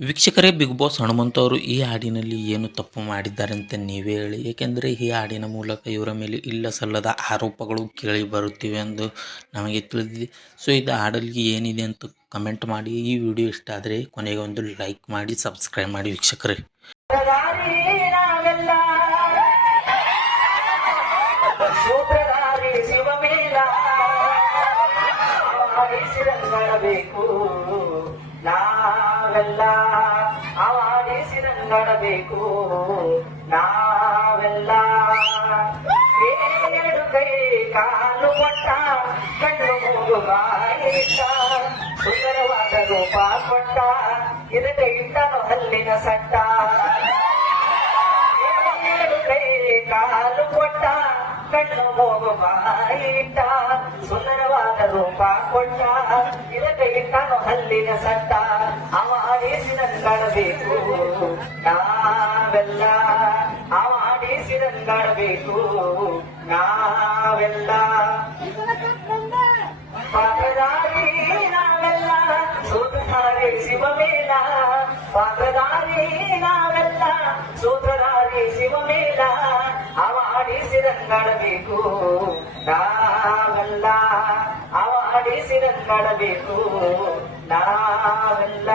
ವೀಕ್ಷಕರೇ, big boss Hanumantha ಅವರು ಈ ಹಾಡಿನಲ್ಲಿ ಏನು ತಪ್ಪು ಮಾಡಿದ್ದಾರೆ ಅಂತ ನೀವೇ ಹೇಳಿ. ಏಕೆಂದರೆ ಈ ಹಾಡಿನ ಮೂಲಕ ಇವರ ಮೇಲೆ ಇಲ್ಲ ಸಲ್ಲದ ಆರೋಪಗಳು ಕೇಳಿ ಬರುತ್ತಿವೆ ಎಂದು ನಮಗೆ ತಿಳಿದಿದೆ. ಸೊ, ಇದು ಹಾಡಲ್ಲಿ ಏನಿದೆ ಅಂತ ಕಮೆಂಟ್ ಮಾಡಿ. ಈ ವಿಡಿಯೋ ಇಷ್ಟ ಆದರೆ ಕೊನೆಗೆ ಒಂದು ಲೈಕ್ ಮಾಡಿ ಸಬ್ಸ್ಕ್ರೈಬ್ ಮಾಡಿ ವೀಕ್ಷಕರೇ. ಸೂತ್ರಧಾರಿ ನಾವೆಲ್ಲ ನಡಬೇಕು ನಾವೆಲ್ಲ ಎರಡು ಕೈ ಕಾಲು ಕೊಟ್ಟ, ಕಣ್ಣು ಮೂಗು ಬಾಯಿಟ್ಟ ಸುಂದರವಾದ ರೂಪ ಕೊಟ್ಟ ಇದಕ್ಕೆ ಇಟ್ಟನು ಹಲ್ಲಿನ ಸಟ್ಟ. ಎರಡು ಕೈ ಕಾಲು ಕೊಟ್ಟ, ಕಣ್ಣು ಮೂಗು ಬಾಯಿಟ್ಟ ರೂಪ ಕೊಟ್ಟ. ಇದಕ್ಕೆ ಇಟ್ಟನು ಹಲ್ಲಿನ ಸಟ್ಟ. ಅವ ಕಾಣಬೇಕು. ನಾವೆಲ್ಲ ಅವ ಕಾಣಬೇಕು. ನಾವೆಲ್ಲ ಪಾತ್ರಧಾರಿ, ನಾವೆಲ್ಲ ಸೂತ್ರಧಾರಿ ಶಿವಮೇಲ ಪಾತ್ರಧಾರಿ, ನಾವೆಲ್ಲ ಸೂತ್ರಧಾರಿ ಶಿವಮೇಲ ಅವಾಡಿಸಿದಂಗಡಬೇಕು ನಾವೆಲ್ಲ ಅವಾಡಿಸಿದಂಗಡಬೇಕು ನಾವೆಲ್ಲ